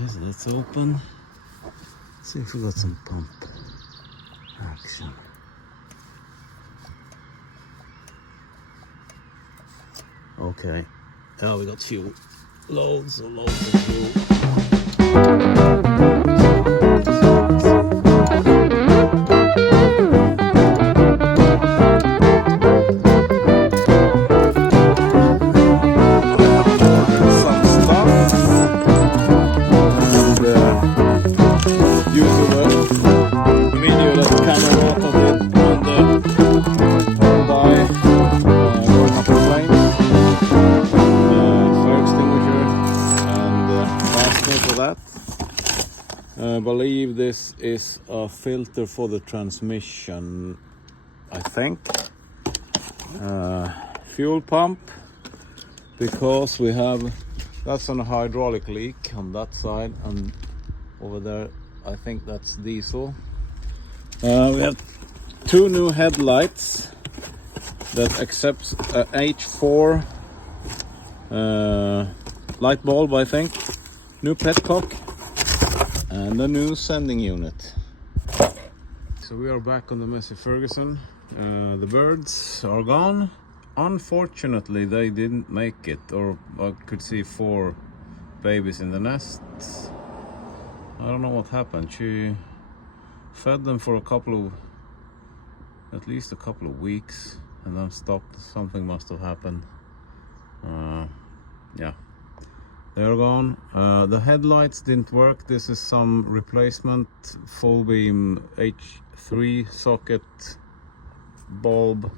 Yes, that's open. Let's see if we got some pump action. Okay. Oh, we got fuel. Loads of fuel. I believe this is a filter for the transmission, I think. Fuel pump, because we have, that's an hydraulic leak on that side, and over there I think that's diesel. We have two new headlights that accepts a H4 light bulb, I think. New petcock and a new sending unit. So we are back on the Massey Ferguson. The birds are gone. Unfortunately, they didn't make it, or I could see 4 babies in the nest. I don't know what happened. She fed them for at least a couple of weeks, and then stopped. Something must have happened. Yeah, they're gone. The headlights didn't work. This is some replacement full beam H3 socket bulb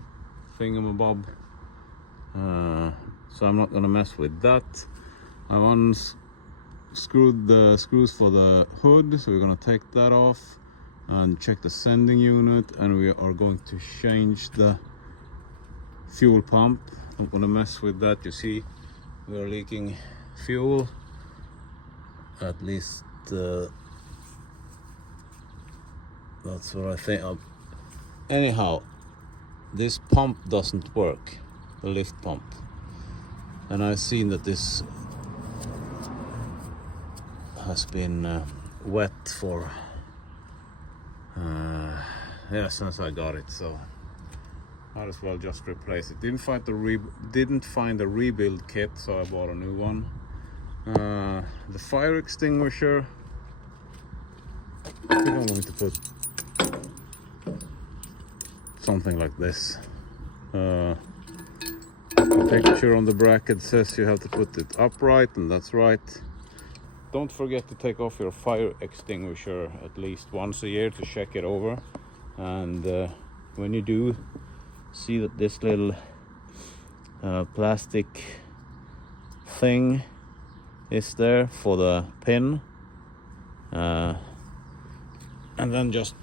thingamabob. So I'm not gonna mess with that. I unscrewed the screws for the hood, so we're gonna take that off and check the sending unit, and we are going to change the fuel pump. I'm gonna mess with that. You see, we are leaking fuel, at least that's what I think. Anyhow, this pump doesn't work, the lift pump, and I've seen that this has been wet for yeah, since I got it, so might as well just replace it. Didn't find the rebuild kit, so I bought a new one. The fire extinguisher, I think I'm going to put something like this. The picture on the bracket says you have to put it upright, and that's right. Don't forget to take off your fire extinguisher at least once a year to check it over, and when you do, see that this little plastic thing is there for the pin, and then just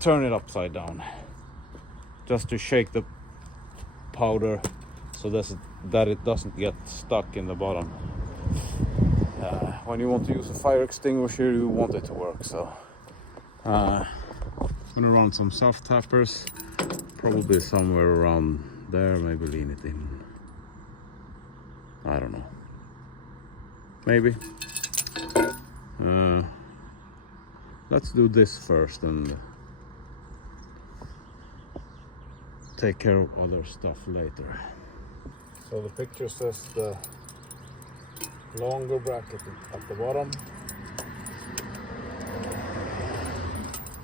turn it upside down just to shake the powder so that it doesn't get stuck in the bottom. When you want to use a fire extinguisher, you want it to work. So I'm gonna run some soft tappers, probably somewhere around there, maybe lean it in, I don't know, maybe. Let's do this first and take care of other stuff later. So the picture says the longer bracket at the bottom.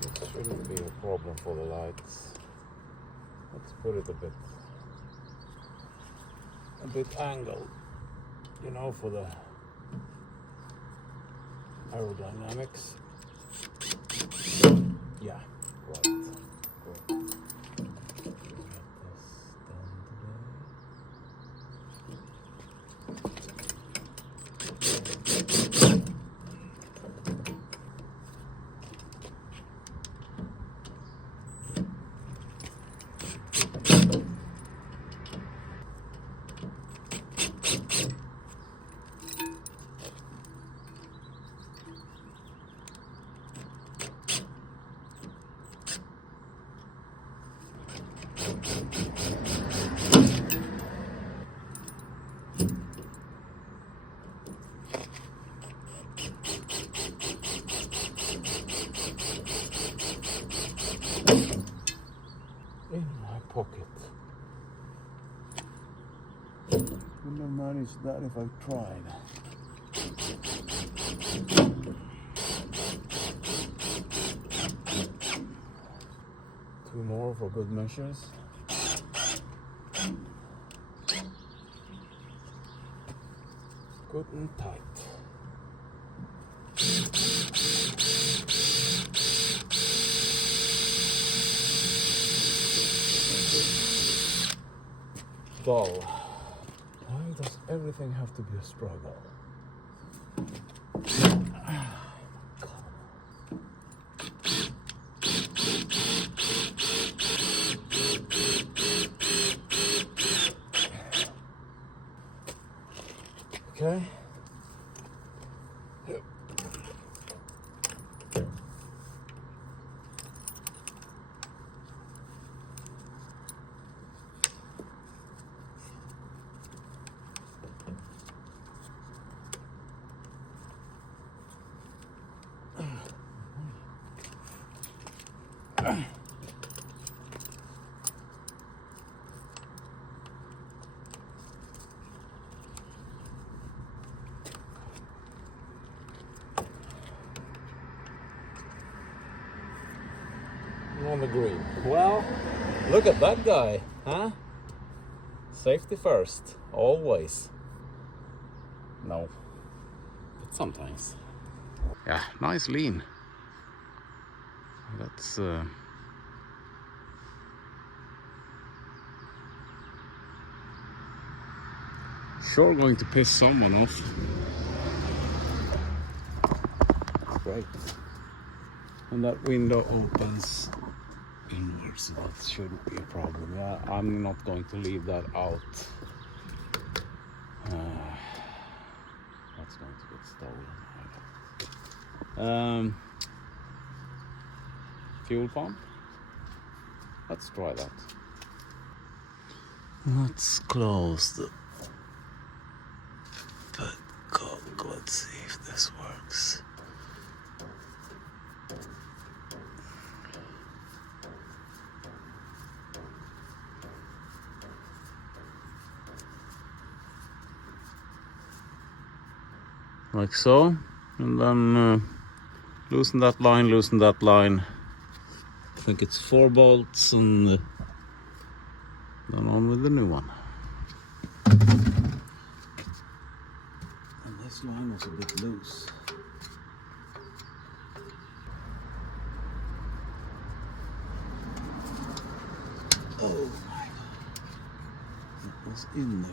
It shouldn't be a problem for the lights. Let's put it a bit angled, you know, for the aerodynamics. Yeah, right. Good. pocket. Wouldn't have managed that if I tried. Two more for good measures. Good and tight. Dull. Why does everything have to be a struggle? Okay. On the green. Well, look at that guy, huh? Safety first, always. No, but sometimes. Yeah, nice lean. That's sure going to piss someone off. Great. And that window opens inwards, so that shouldn't be a problem. Yeah, I'm not going to leave that out. That's going to get stolen. Fuel pump. Let's try that. Let's close the petcock. Let's see if this works. Like so, and then loosen that line, loosen that line. I think it's 4 bolts, and then on with the new one. And this line was a bit loose. Oh my god, it was in there.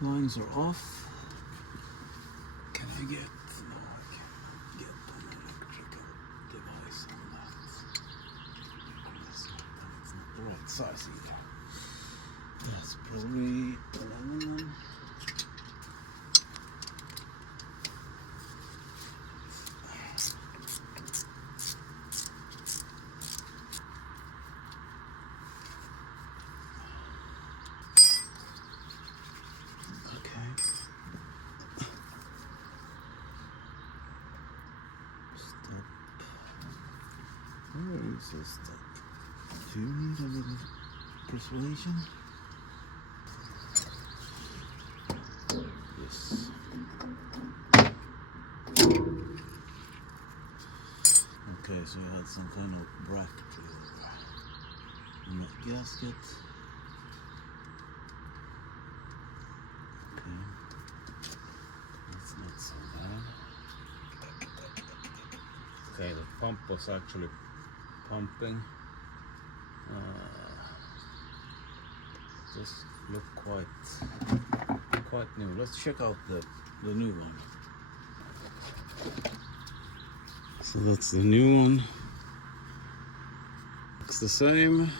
Lines are off. Can I get? No, I can't get an electrical device on that. It's not the right size either. That's probably aluminum. Where is this step? Do you need a little persuasion? Yes. Okay, so you had some kind of bracket in that gasket. Okay. That's not so bad. Okay, the pump was actually pumping. Just look quite new. Let's check out the new one. So that's the new one. Looks the same.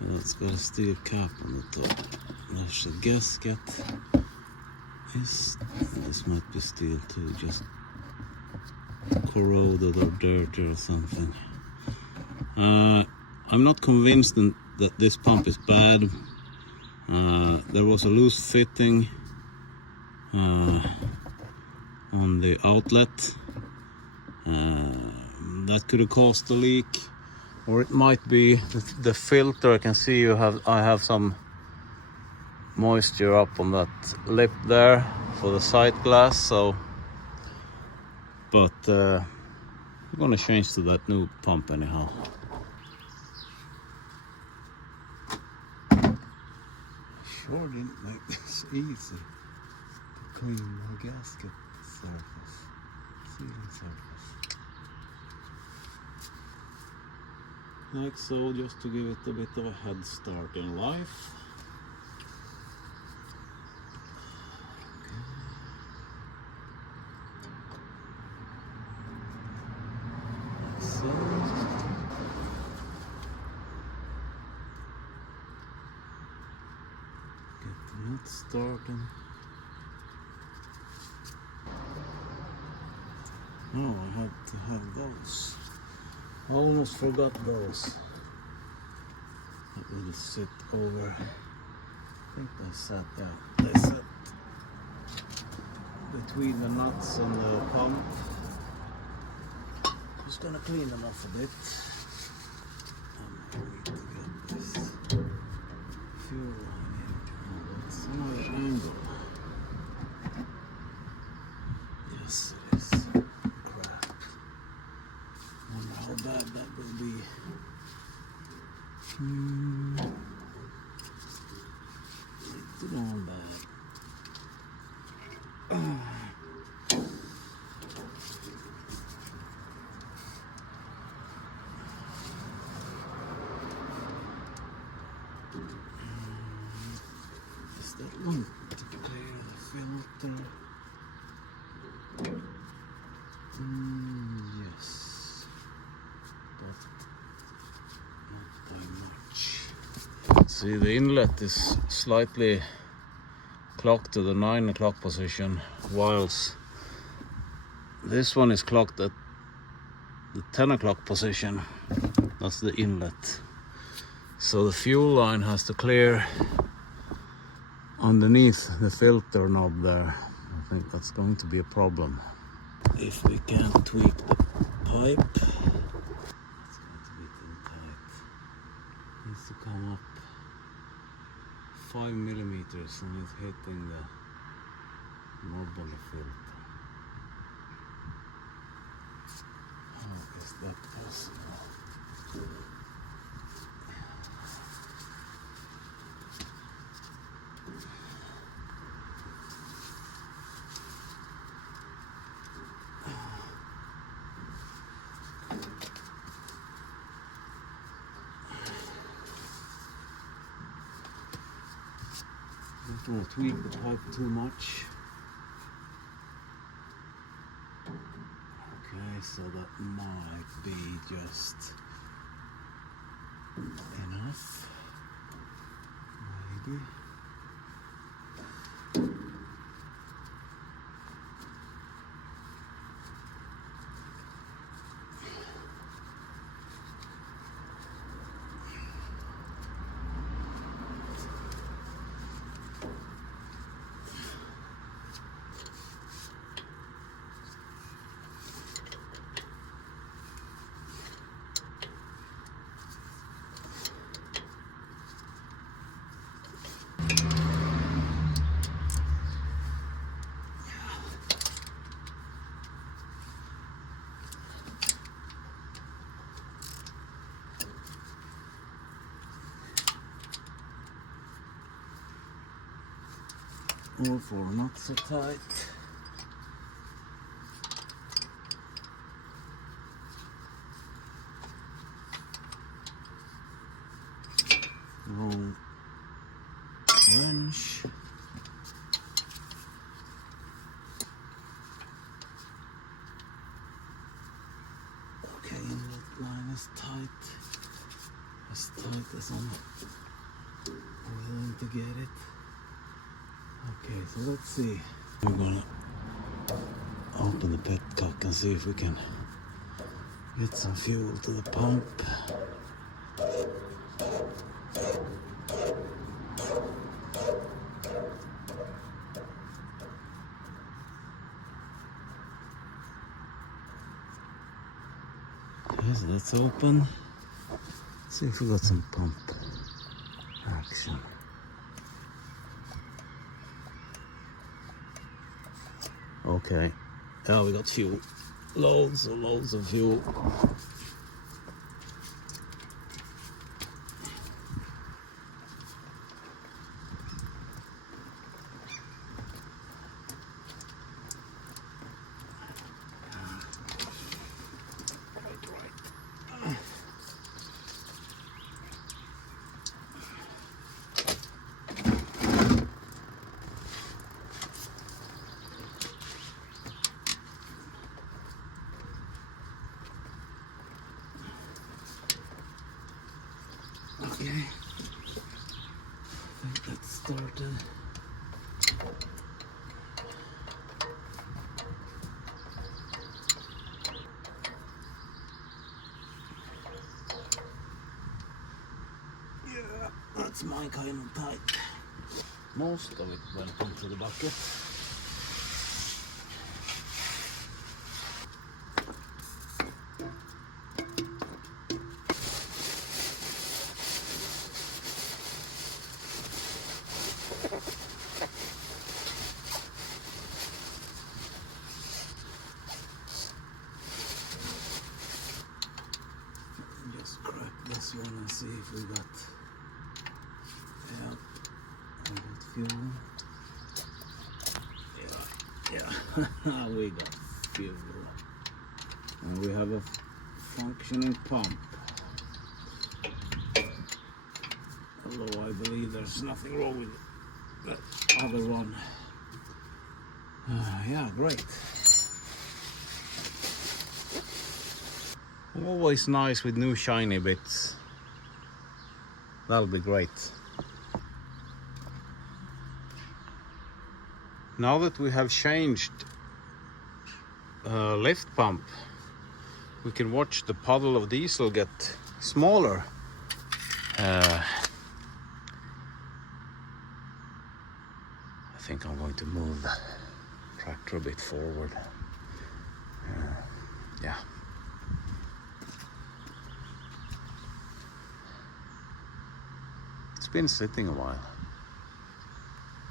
And it's got a steel cap on the top. There's a gasket. Yes, this might be steel too, just corroded or dirt or something. I'm not convinced that this pump is bad. There was a loose fitting on the outlet. That could have caused the leak, or it might be the filter. I can see I have some moisture up on that lip there for the sight glass. So, but we're gonna change to that new pump anyhow. Sure didn't make this easy to clean my gasket surface, sealing surface. Like so, just to give it a bit of a head start in life. So, get the nut starting. Oh, I had to have those. I almost forgot those. That will sit over. I think they sat there. They sat between the nuts and the pump. Just gonna clean them off a bit. And we need to get this fuel line here. It's another angle. Yes, it is. Crap. Wonder how bad that will be. It's all bad. Is that one to clear the filter? Yes, but not by much. See, the inlet is slightly clocked to the 9 o'clock position, whilst this one is clocked at the 10 o'clock position. That's the inlet. So the fuel line has to clear underneath the filter knob there. I think that's going to be a problem. If we can't tweak the pipe, it's going to be too tight. It needs to come up 5 millimeters and it's hitting the knob on the filter. How is that possible? Don't want to tweak the pipe too much. Okay, so that might be just enough. Maybe. All four not so tight. Long wrench. Okay, inlet line is tight. As tight as I'm willing to get it. Okay, so let's see. We're gonna open the petcock and see if we can get some fuel to the pump. Yes, that's open. Let's see if we got some pump action. Okay, yeah, we got fuel. Loads of fuel. Okay, I think that started. Yeah, that's my kind of tight. Most of it went into the bucket. Just crack this one and see if we got, yeah, we got fuel. Yeah, we got fuel. And we have a functioning pump. Although I believe there's nothing wrong with that other one. Yeah, great. Always nice with new shiny bits. That'll be great. Now that we have changed lift pump, we can watch the puddle of diesel get smaller. I think I'm going to move the tractor a bit forward. Yeah. It's been sitting a while.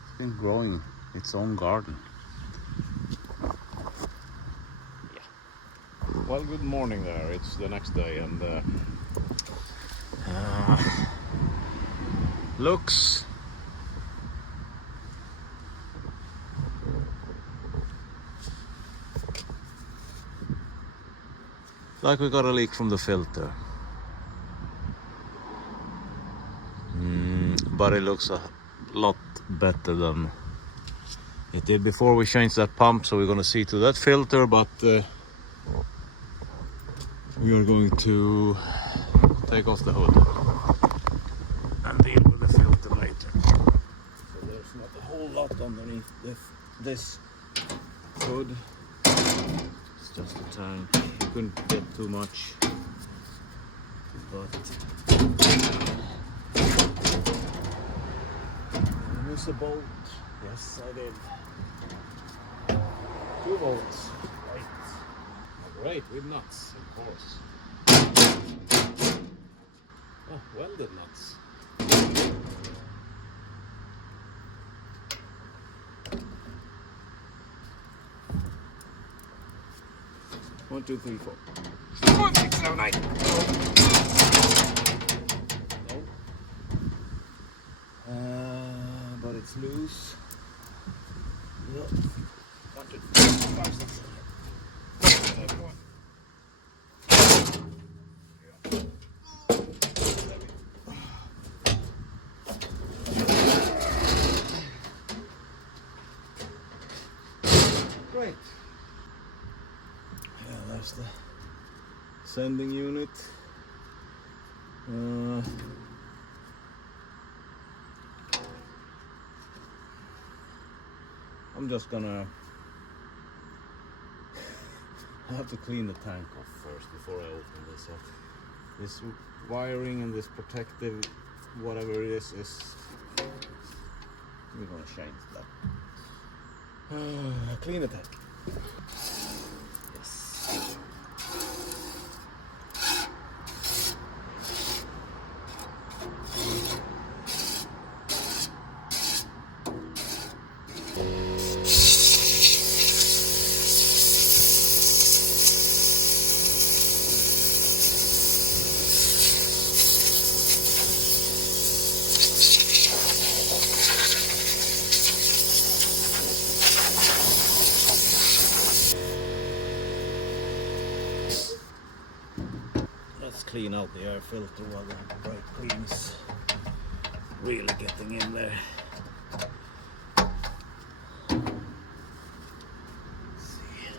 It's been growing its own garden. Yeah. Well, good morning there. It's the next day and looks like we got a leak from the filter. But it looks a lot better than it did before we changed that pump, so we're going to see to that filter, but we are going to take off the hood and deal with the filter later. So there's not a whole lot underneath this hood. It's just a tank. You couldn't get too much, but a bolt. Yes, I did. 2 volts. Right. Great, with nuts, of course. Oh, welded nuts. One, two, three, four. 5, 6, 7, 8. But it's loose. Yep. 1, 2, 3, 4, 5, 6, 7, 8. Great. Yeah, there's the sending unit. I'm just gonna I have to clean the tank off first before I open this. So this wiring and this protective whatever it is we're gonna change that. Clean the tank. Yes. Let's clean out the air filter while the brake clean's really getting in there. Let's see.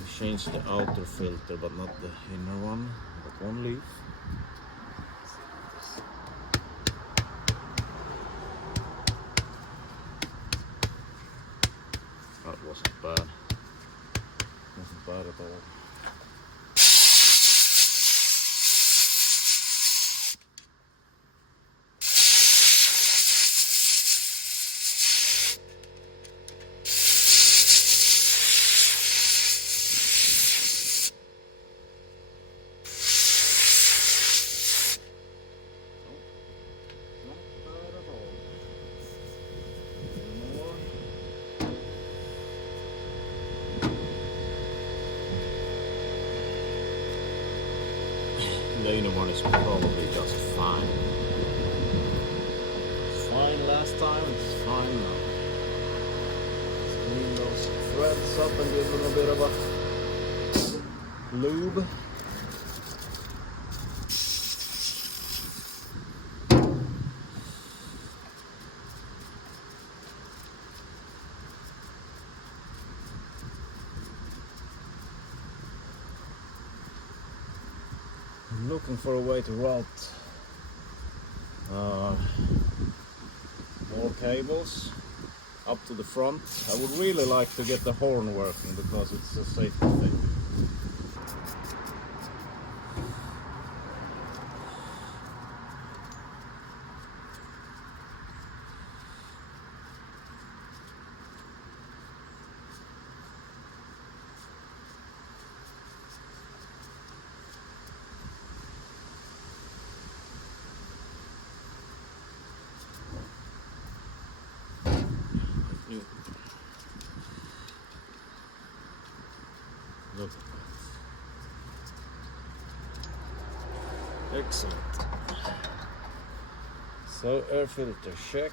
We changed the outer filter but not the inner one. Got one leaf. That wasn't bad. Wasn't bad at all. The inner one is probably just fine. It's fine last time, it's fine now. Let's clean those threads up and give them a bit of a lube. I'm looking for a way to route more cables up to the front. I would really like to get the horn working because it's a safety thing. Look. Excellent. So air filter check.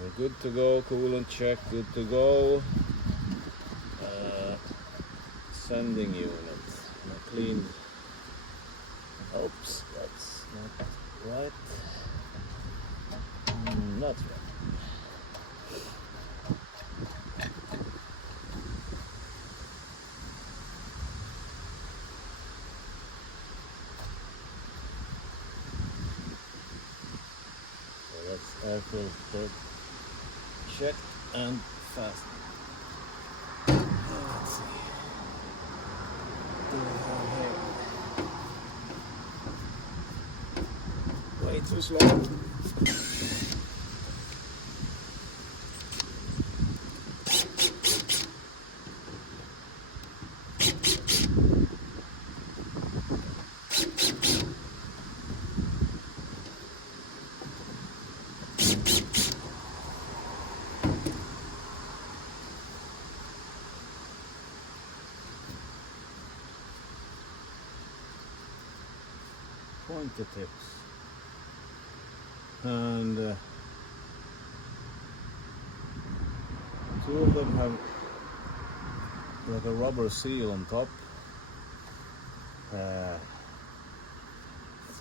We're good to go. Coolant check. Good to go. Sending unit. Cleaned. Oops, that's not right. Not right. Air filter checked and fast. Let's see. Way too slow. Pointer tips, and two of them have like a rubber seal on top.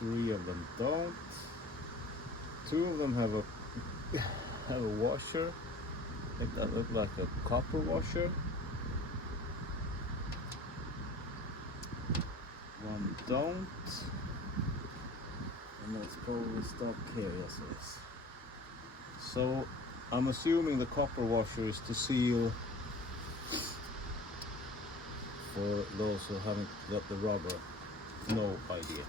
3 of them don't. 2 of them have a washer. Make that look like a copper washer. 1 don't. And that's probably stuck here, yes it is. So I'm assuming the copper washer is to seal, for those who haven't got the rubber, no idea.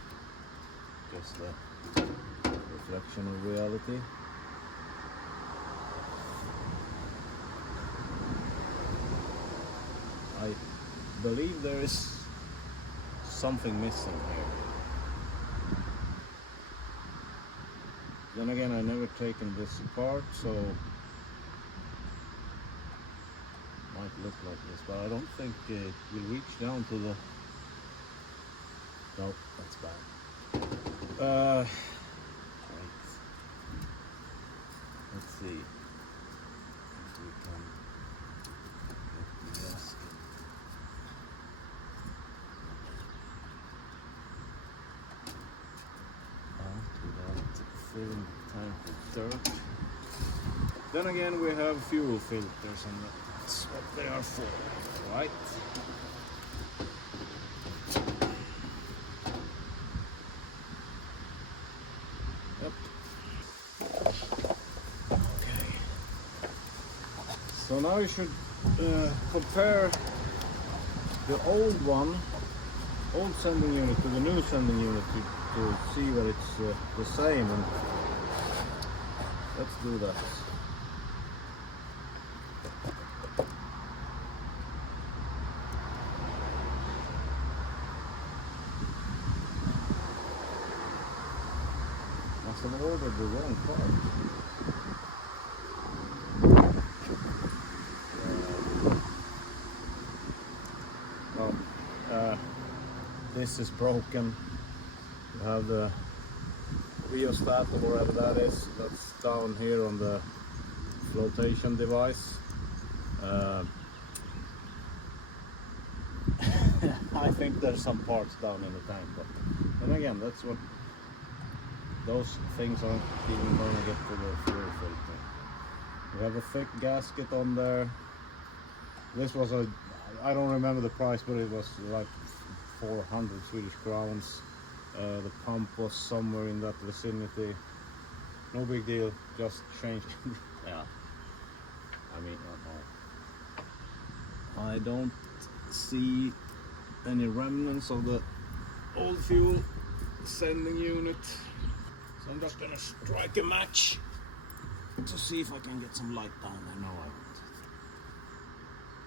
Guess the reflection of reality. I believe there is something missing here. Then again, I've never taken this apart, so might look like this, but I don't think it will reach down to the. No, that's bad. Right. Let's see. If we can get the gasket. Without filling the tank with dirt. Then again, we have fuel filters, and that's what they are for, right? Yep. Okay. So now you should compare the old sending unit to the new sending unit to see that it's the same, and let's do that. Must have ordered the wrong part. This is broken. You have the rheostat or whatever that is, that's down here on the flotation device. I think there's some parts down in the tank, but then again, that's what those things aren't even going to get to the fuel filter. We have a thick gasket on there. This was I don't remember the price, but it was like 400 Swedish crowns. The pump was somewhere in that vicinity. No big deal, just changed. Yeah, I mean, I don't see any remnants of the old fuel sending unit, so I'm just gonna strike a match to see if I can get some light down there. No, I won't.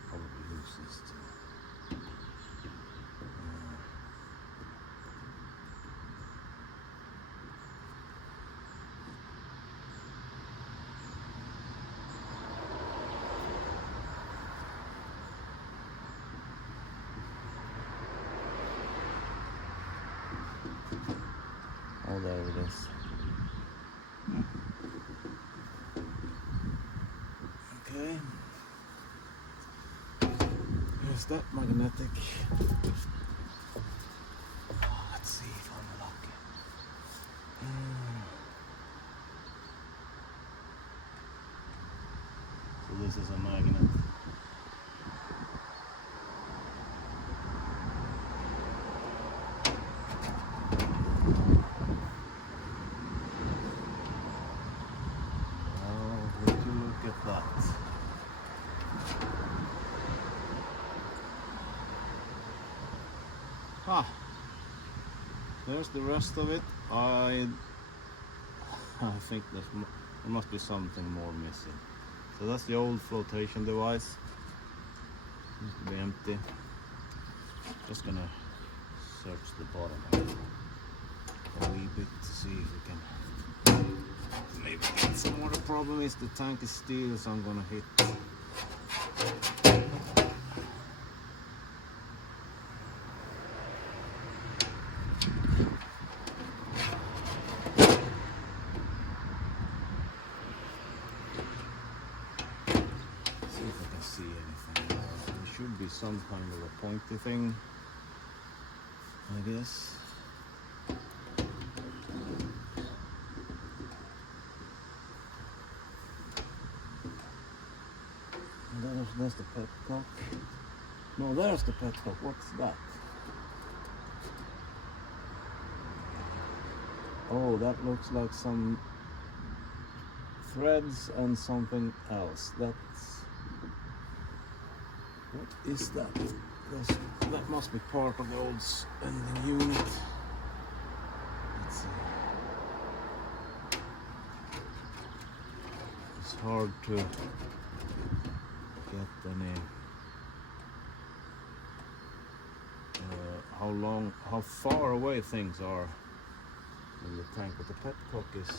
Probably lose this too. Oh, there it is. Okay. Here's that magnetic. Let's see if I'm lucky. So this is a magnet. Ah, there's the rest of it. I think there must be something more missing. So that's the old flotation device. Seems to be empty. Just gonna search the bottom a wee bit to see if we can maybe get some more. The problem is the tank is steel, so I'm gonna hit. See anything. There should be some kind of a pointy thing, I guess. And there's the petcock. No, there's the petcock. What's that? Oh, that looks like some threads and something else. That's, what is that? That must be part of the old ending unit. Let's see. It's hard to get any how far away things are in the tank, but the petcock is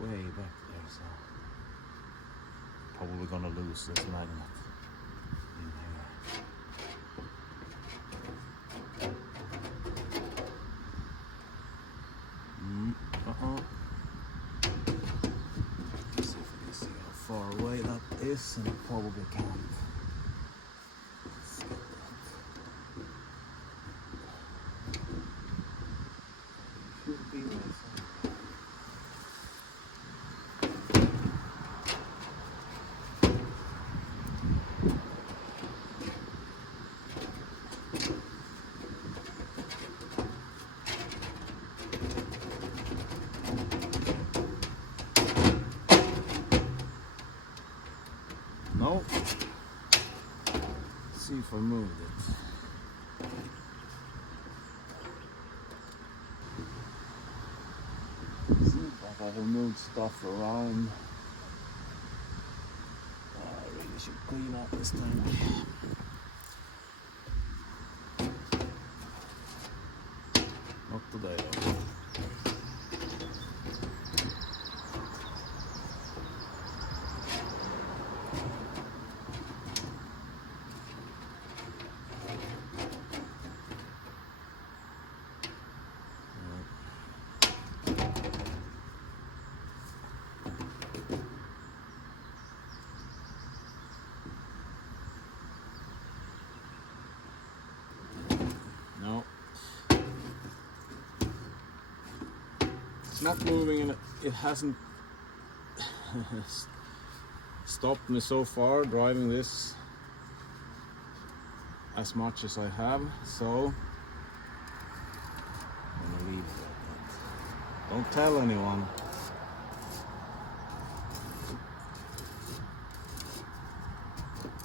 way back there, so probably gonna lose this magnet in here. Let's see if we can see how far away that is, and I probably can't. Let's get that. Should be right somewhere. No. Let's see if I moved it. Seems like I've moved stuff around. I really should clean up this thing. Not today though. It's not moving, and it hasn't stopped me so far driving this as much as I have, so I'm gonna leave it like that. Don't tell anyone.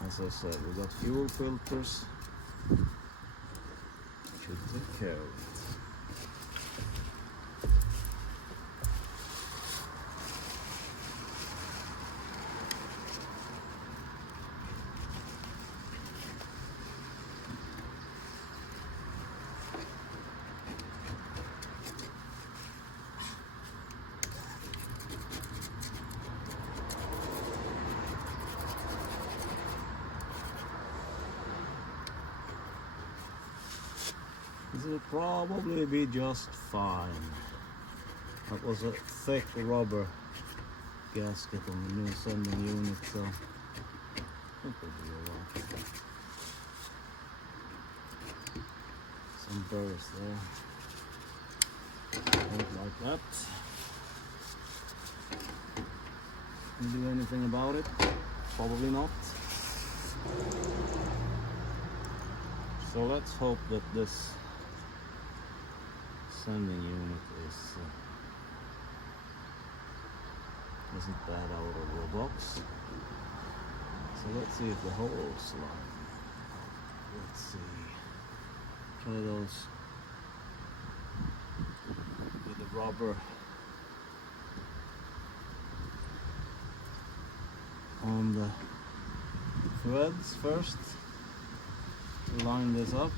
As I said, we got fuel filters. Should take care of it. This will probably be just fine. That was a thick rubber gasket on the new sending unit, so I think it'll be alright. Some burrs there. Don't like that. Can do anything about it? Probably not. So let's hope that this sending unit isn't bad out of the box. So let's see if the holes line. Let's see. Try those with the rubber on the threads first to line this up.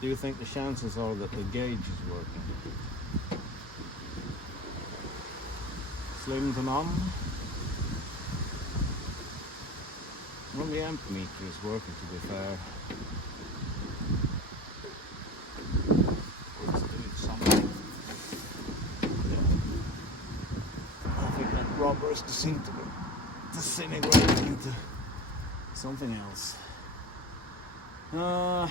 Do you think the chances are that the gauge is working? Slim to none? Well, the ammeter is working, to be fair. It's doing something. Yeah. I think that rubber seems to be disintegrate into something else. Crap.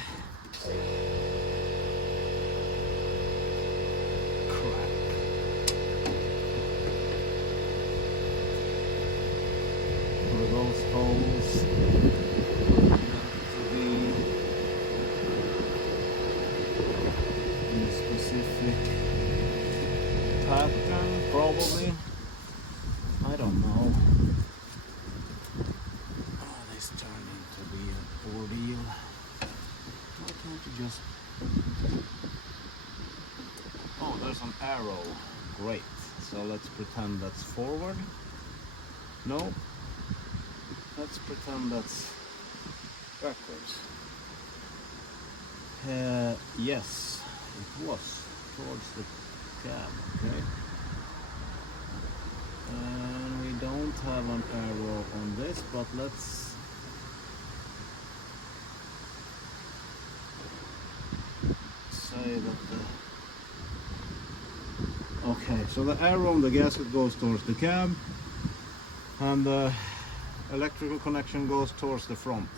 One of those holes to be in a specific pattern, probably. I don't know. Oh, this turned into be an ordeal. Why can't you just... Oh, there's an arrow. Great. So let's pretend that's forward. No. Let's pretend that's backwards. Yes, it was towards the cab, okay. And we don't have an arrow on this, but let's say that the... Okay, so the arrow on the gasket goes towards the cab, and the electrical connection goes towards the front.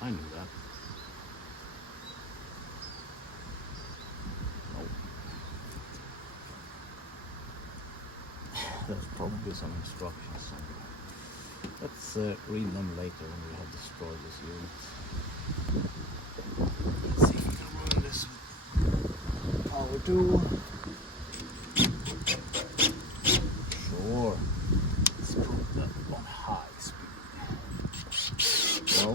I knew that. Oh. There's probably some instructions somewhere. Let's read them later when we have destroyed this unit. Let's see if we can run this with power tool. Sure. Let's put that on high speed. No.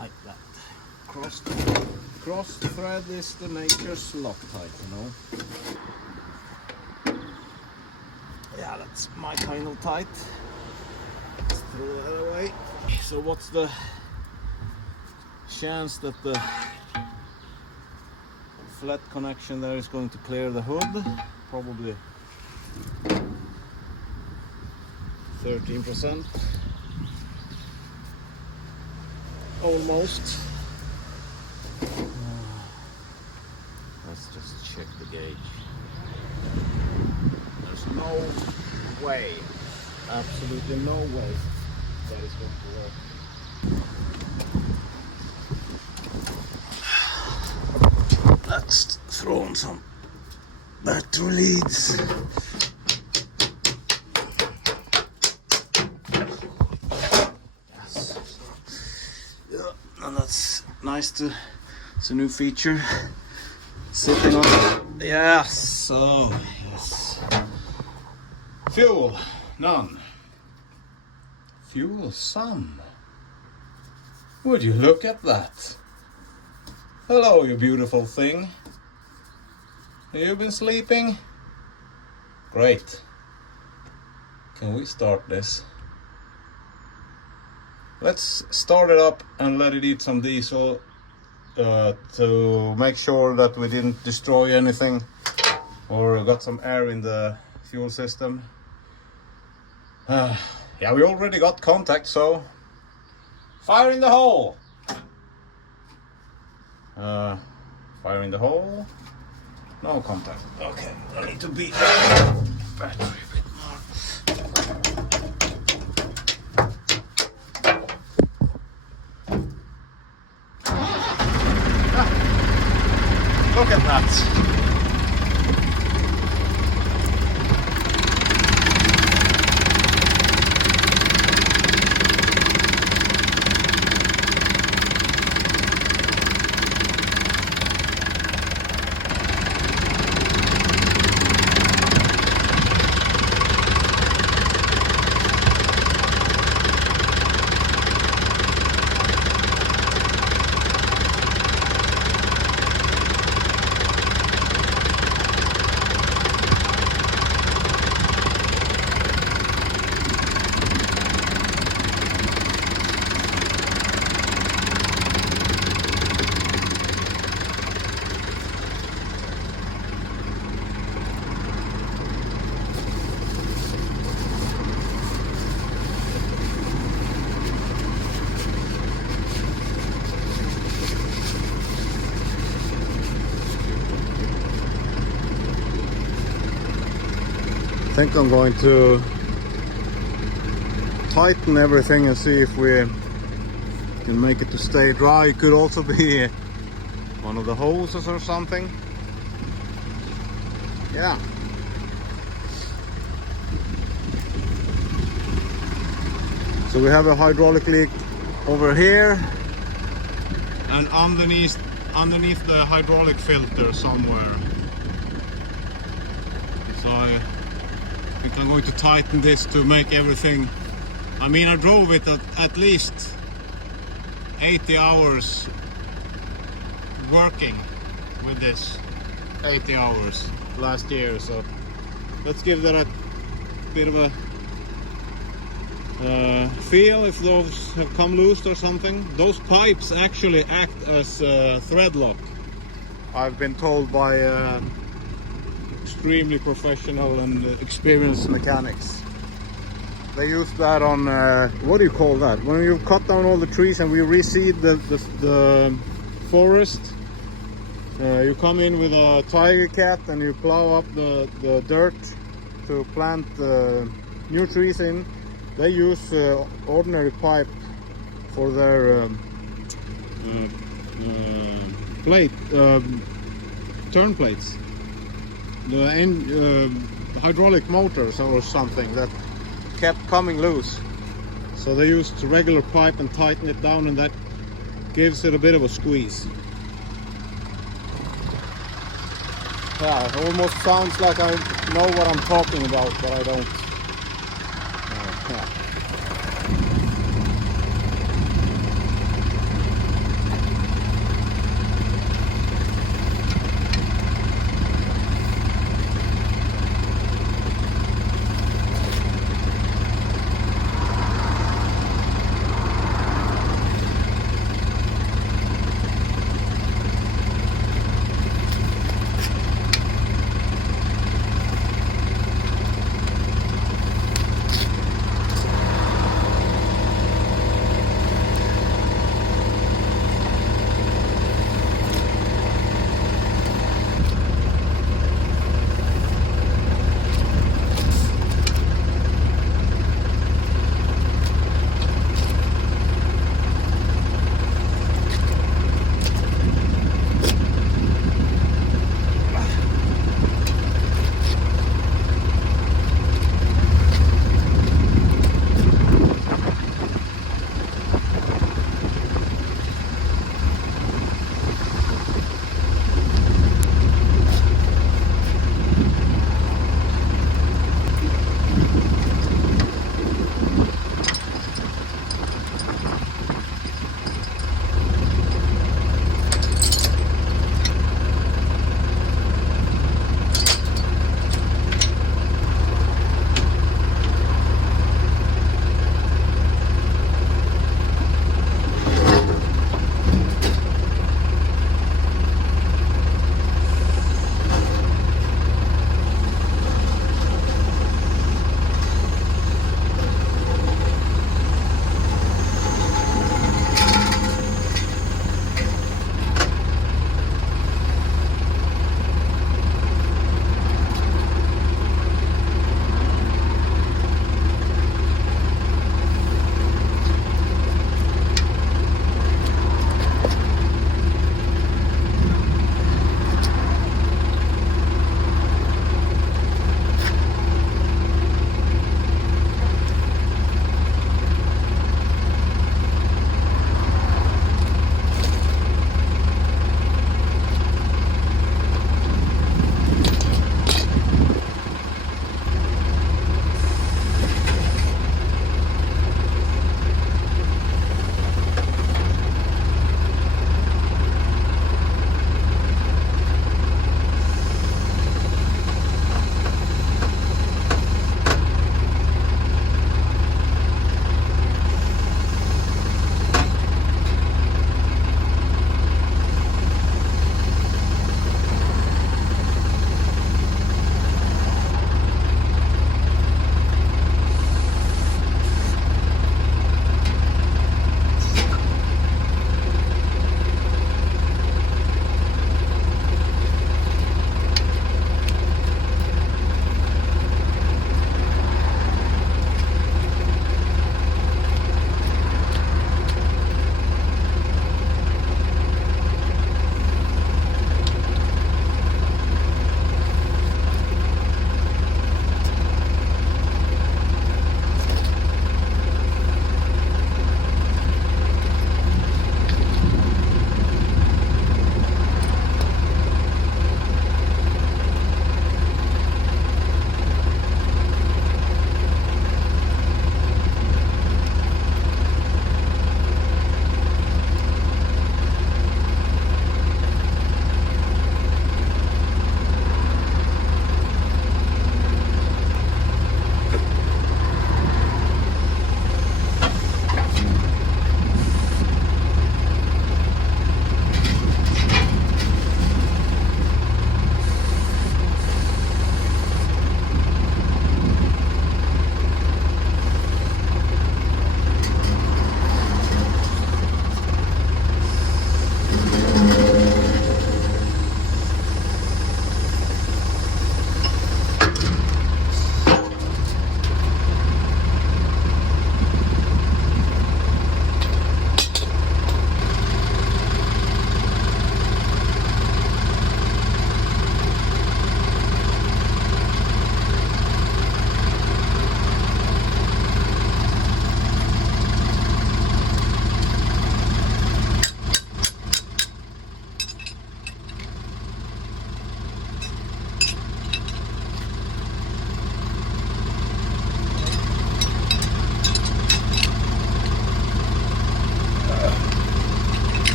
Like that. Cross thread is the nature's Loctite, you know. Yeah, that's my kind of tight. Let's throw that away. So what's the chance that the flat connection there is going to clear the hood? Probably 13%. Almost. Let's just check the gauge. There's no way, absolutely no way that is going to work. Let's throw on some battery leads. Yes. Yeah, and that's nice to, it's a new feature. Sitting on it. Yes, so yes. Fuel, none. Fuel, some. Would you look at that? Hello, you beautiful thing. Have you been sleeping? Great. Can we start this? Let's start it up and let it eat some diesel to make sure that we didn't destroy anything or got some air in the fuel system. Yeah, we already got contact, so fire in the hole. Fire in the hole. No contact. Okay, I need to be battery a bit more. Look at that. think I'm going to tighten everything and see if we can make it to stay dry. It could also be one of the hoses or something. Yeah. So we have a hydraulic leak over here and underneath the hydraulic filter somewhere. So I think I'm going to tighten this to make everything. I mean, I drove it at least 80 hours working with this. 80 hours last year, so let's give that a bit of a feel if those have come loose or something. Those pipes actually act as thread lock, I've been told by extremely professional and experienced mechanics. They use that on what do you call that? When you cut down all the trees and we reseed the forest, you come in with a tiger cat and you plow up the dirt to plant new trees in. They use ordinary pipe for their turn plates. The hydraulic motors or something that kept coming loose. So they used regular pipe and tighten it down, and that gives it a bit of a squeeze. Yeah, it almost sounds like I know what I'm talking about, but I don't. Yeah.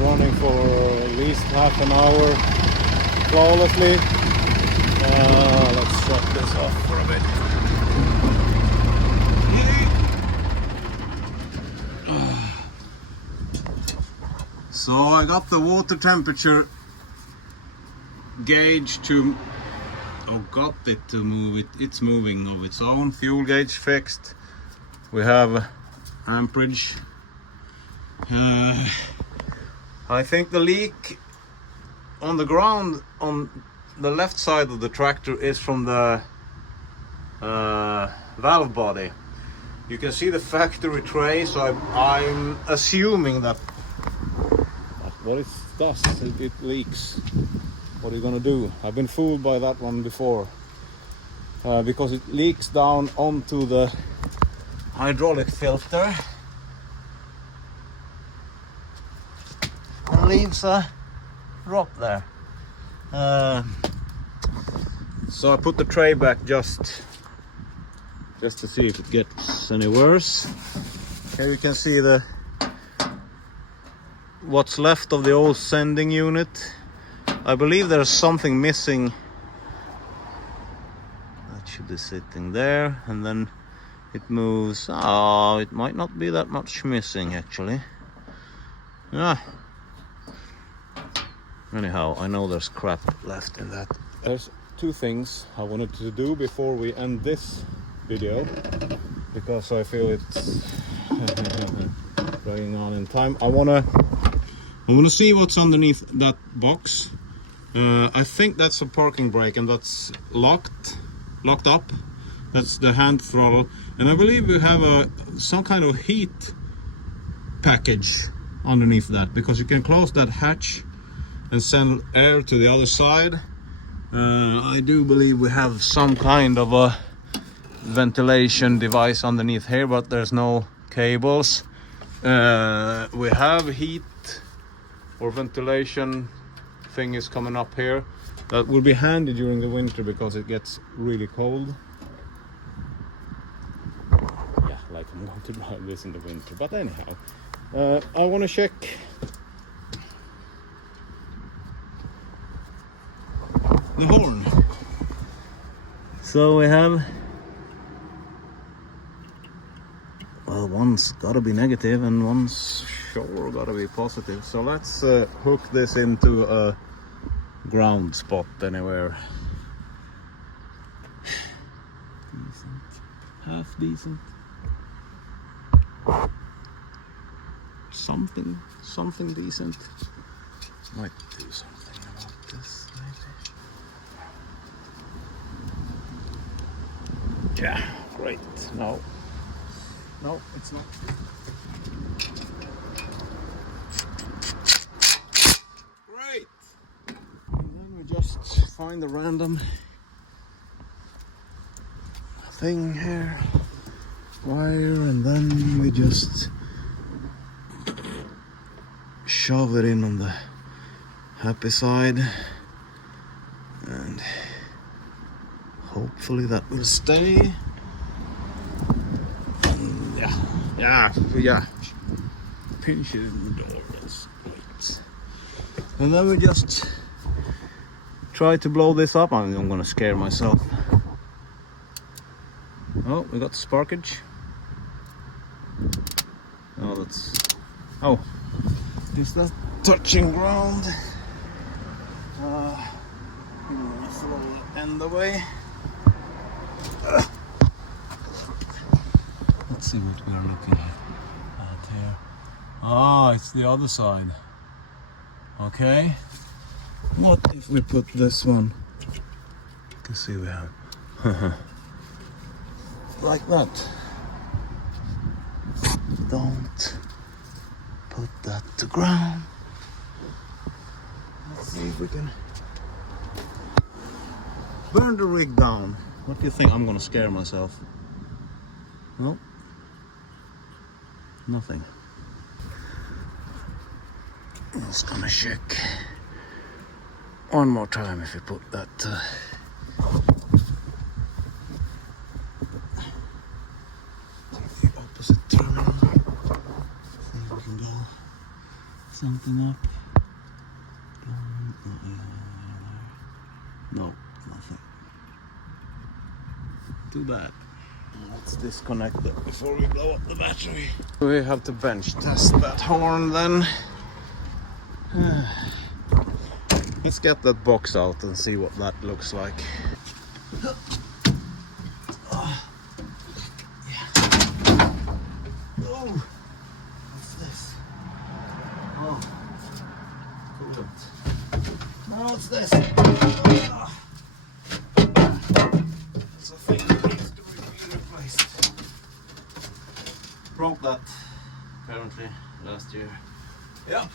been running for at least half an hour flawlessly. Let's shut this off for a bit. So I got the water temperature gauge to, got it to move. It's moving of its own. Fuel gauge fixed. We have amperage. I think the leak on the ground on the left side of the tractor is from the valve body. You can see the factory tray, so I'm assuming that what it does, it leaks. What are you gonna do? I've been fooled by that one before, because it leaks down onto the hydraulic filter and leaves a drop there. So I put the tray back just to see if it gets any worse. Here you can see what's left of the old sending unit. I believe there's something missing. That should be sitting there, and then it moves. Oh, it might not be that much missing actually. Yeah. Anyhow, I know there's crap left in that. There's two things I wanted to do before we end this video, because I feel it's dragging on in time. I wanna see what's underneath that box. I think that's a parking brake, and that's locked up. That's the hand throttle, and I believe we have some kind of heat package underneath that, because you can close that hatch and send air to the other side. I do believe we have some kind of a ventilation device underneath here, but there's no cables. We have heat or ventilation thing is coming up here. That will be handy during the winter because it gets really cold. Yeah, like I'm going to drive this in the winter, but anyhow, I want to check the horn. So we have, well, one's gotta be negative and one's sure gotta be positive. So let's hook this into a ground spot anywhere. Decent, half decent. Something decent. Might do something about this maybe. Yeah, great. No, it's not. Great. And then we just find a random thing here, wire, and then we just shove it in on the happy side, and hopefully that will stay. Yeah. Pinch it in the door. That's great. And then we just try to blow this up. I'm gonna scare myself. Oh, we got the sparkage. Oh, that's. Oh, is that touching ground? Throw the end away. Let's see what we are looking at here. Ah, it's the other side. Okay. What if we put this one? You can see we have like that. Don't put that to ground. Let's see if we can burn the rig down. What do you think? I'm gonna scare myself. Nope. Nothing. I'm just gonna check one more time if you put that take the opposite terminal. See if we can go something up? No, nothing. Too bad. Let's disconnect it before we blow up the battery. We have to bench test that horn then. Let's get that box out and see what that looks like. Oh, what's this? Oh, coolant. No, what's this? It's a thing that needs to be replaced. Broke that apparently last year. Yeah.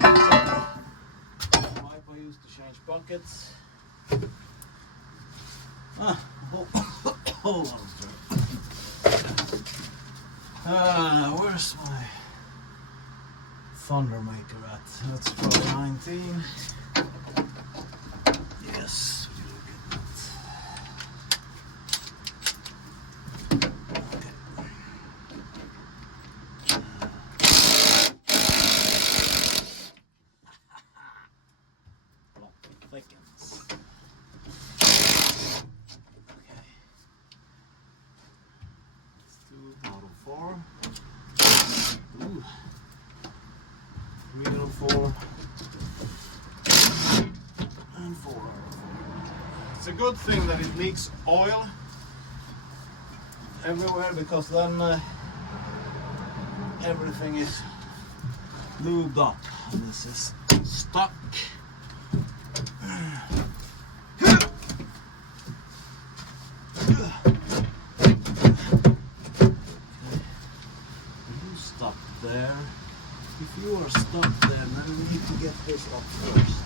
Pipe I used to change buckets. Hold on. Where's my thunder maker at? That's from 19. Yes, we look at that. Thickens. Okay. Let's do model 4. Ooh. 304 and 4. It's a good thing that it leaks oil everywhere, because then everything is lubed up, and this is stuck. There. If you are stuck there, then we need to get this up first.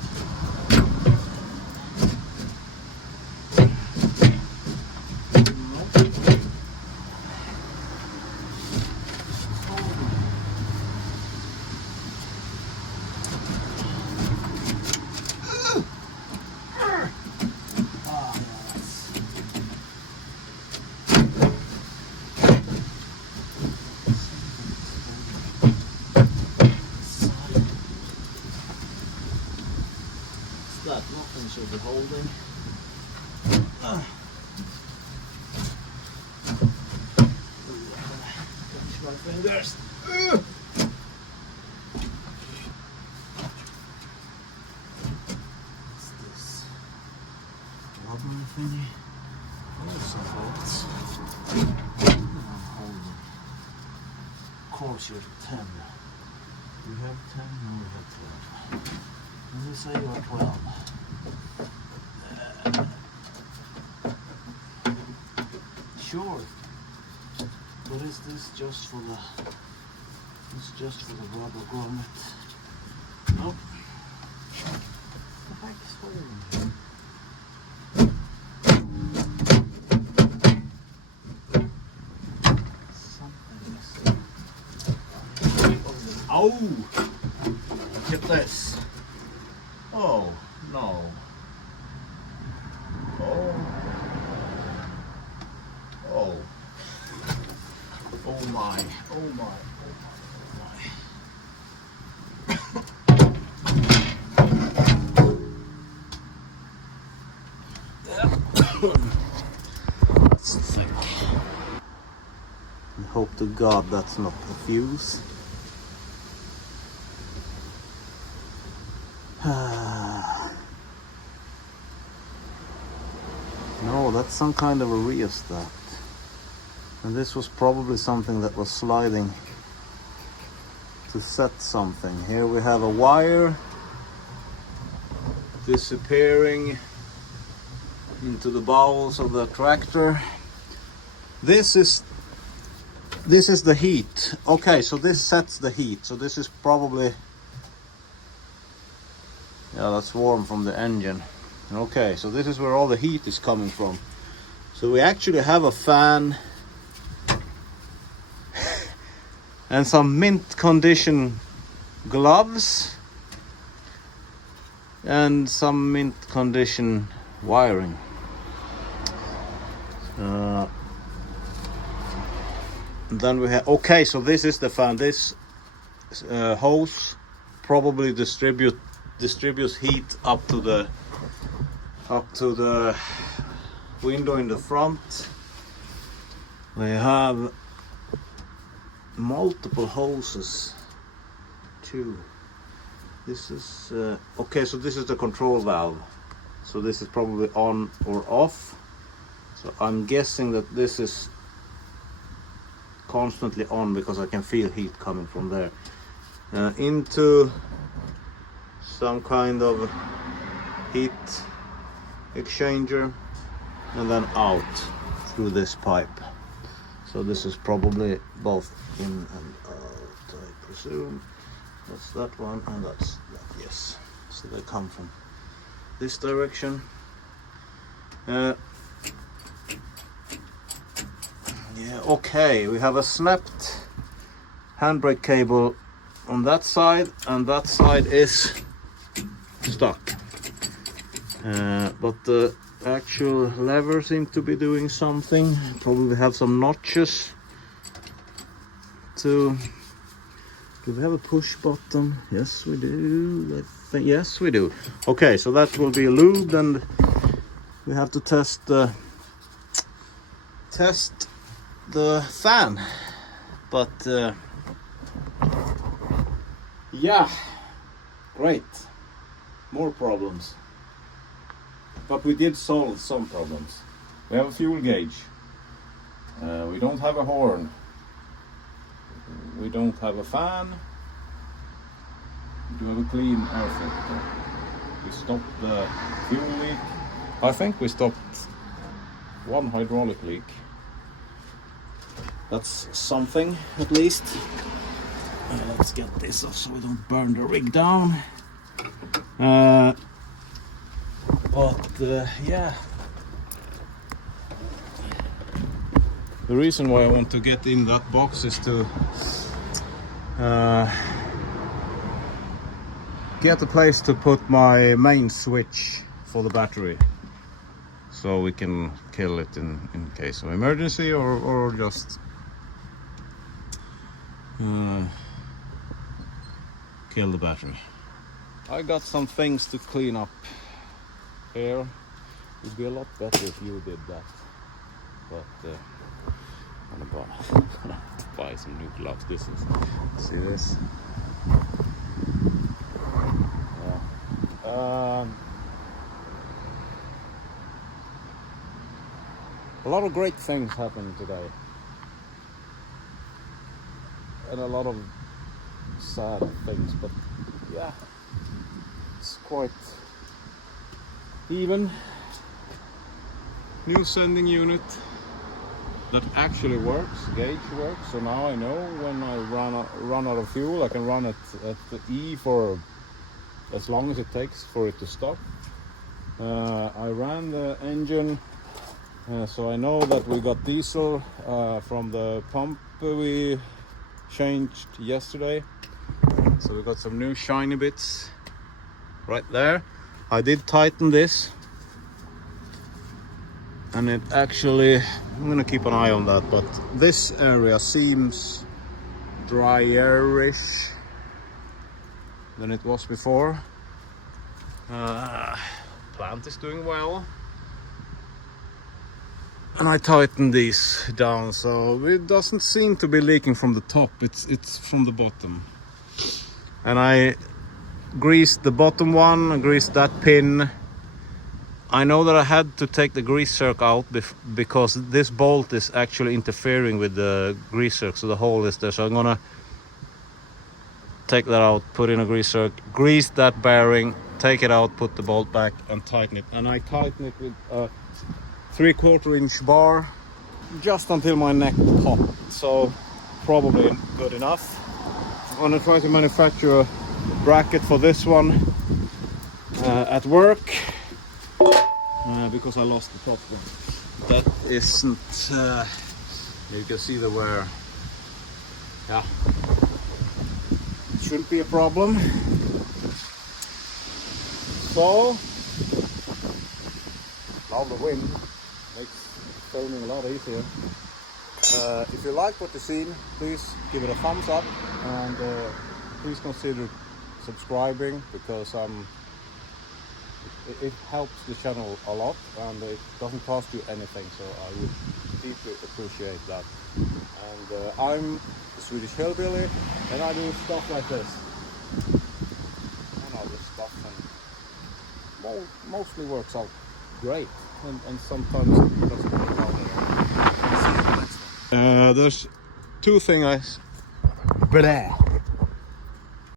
That nothing should be holding. Catch my fingers. What's this? Rubber thingy? There's some bolts. Holding. Of course you're 10. You have 10, no, we have 12. Let me say you're 12. Sure. But is this just for the... It's just for the rubber grommet? Nope. What the heck is holding here? Something is... Oh! Look at this. Oh, no. Oh. Oh. Oh my. Oh my. Oh my. Oh my. That's thick. I hope to God that's not the fuse. No, that's some kind of a rheostat. And this was probably something that was sliding to set something. Here we have a wire disappearing into the bowels of the tractor. This is the heat. Okay, so this sets the heat. So this is probably... Yeah, that's warm from the engine. Okay, so this is where all the heat is coming from. So we actually have a fan and some mint condition gloves and some mint condition wiring. Then we have, okay, so this is the fan. This hose probably distributes heat up to the window in the front. We have multiple hoses too. This is okay, so this is the control valve, so this is probably on or off. So I'm guessing that this is constantly on because I can feel heat coming from there into some kind of heat exchanger and then out through this pipe. So this is probably both in and out, I presume. That's that one and that's that, yes. So they come from this direction. Yeah, okay, we have a snapped handbrake cable on that side, and that side is stuck. But the actual lever seems to be doing something. Probably have some notches to... Do we have a push button? Yes, we do. I think, yes, we do. Okay, so that will be lubed, and we have to test the fan. But yeah, great. More problems. But we did solve some problems. We have a fuel gauge. We don't have a horn. We don't have a fan. We do have a clean air filter. We stopped the fuel leak. I think we stopped one hydraulic leak. That's something, at least. Let's get this off so we don't burn the rig down. Yeah. The reason why I want to get in that box is to get a place to put my main switch for the battery, so we can kill it in case of emergency or just kill the battery. I got some things to clean up here. It would be a lot better if you did that, but I'm gonna buy some new gloves. This is, see this? Yeah. A lot of great things happened today, and a lot of sad things, but yeah, it's quite even. New sending unit that actually works, gauge works, so now I know when I run out of fuel I can run it at the E for as long as it takes for it to stop. I ran the engine, so I know that we got diesel from the pump we changed yesterday. So we got some new shiny bits right there. I did tighten this, and it actually, I'm gonna keep an eye on that, but this area seems drier-ish than it was before. Plant is doing well. And I tightened these down, so it doesn't seem to be leaking from the top, it's from the bottom. And I greased the bottom one, I greased that pin. I know that I had to take the grease zerk out because this bolt is actually interfering with the grease zerk, so the hole is there. So I'm gonna take that out, put in a grease zerk, grease that bearing, take it out, put the bolt back and tighten it. And I tighten it with a 3/4 inch bar just until my neck popped, so probably good enough. I'm gonna try to manufacture a bracket for this one at work. Because I lost the top one. That isn't, you can see the wear. Yeah, shouldn't be a problem. So, love the wind, makes filming a lot easier. If you like what you've seen, please give it a thumbs up and please consider subscribing, because it helps the channel a lot and it doesn't cost you anything, so I would deeply appreciate that. And I'm the Swedish Hillbilly, and I do stuff like this and other stuff, and mostly works out great, and sometimes it doesn't work out at all. There's two things